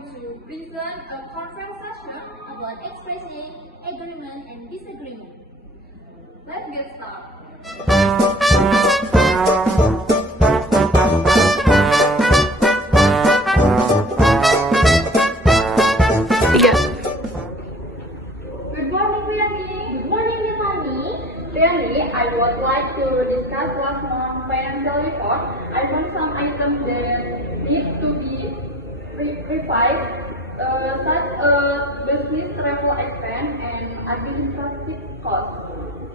to present a conference session about expressing agreement and disagreement. Let's get started. Good morning, Priyangi. Good morning, Nifani. Priyangi, I would like to discuss last month's financial report. I found some items that need to be revised, such as business travel expense and administrative costs.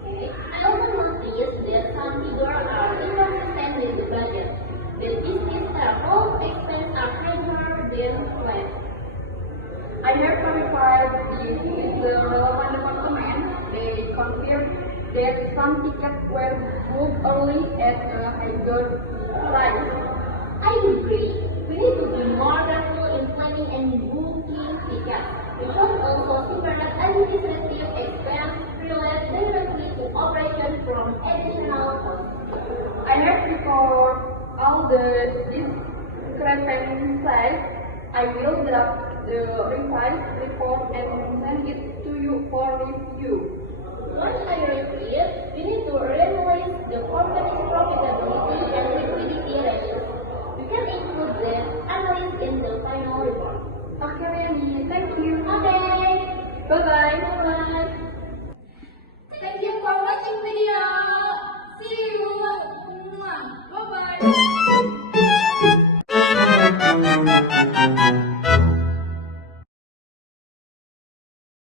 Okay. I also noticed that some figures are inconsistent with the budget. The business travel expenses are higher than planned. I have verified this with the relevant department. They confirmed that some tickets were booked early at a higher price. I agree. We need to be more careful in planning and booking tickets. We should also separate administrative expense related directly to operation from additional costs. I have recorded all the discrepancies. I will draft the revised report and send it to you for review. Once I review it, we need to realize the company's profitability and liquidity ratios. We can include the analysis in the final report. Okay, Riani, thank you. Okay. Bye-bye. Bye. Thank you for watching video. See you. Bye-bye.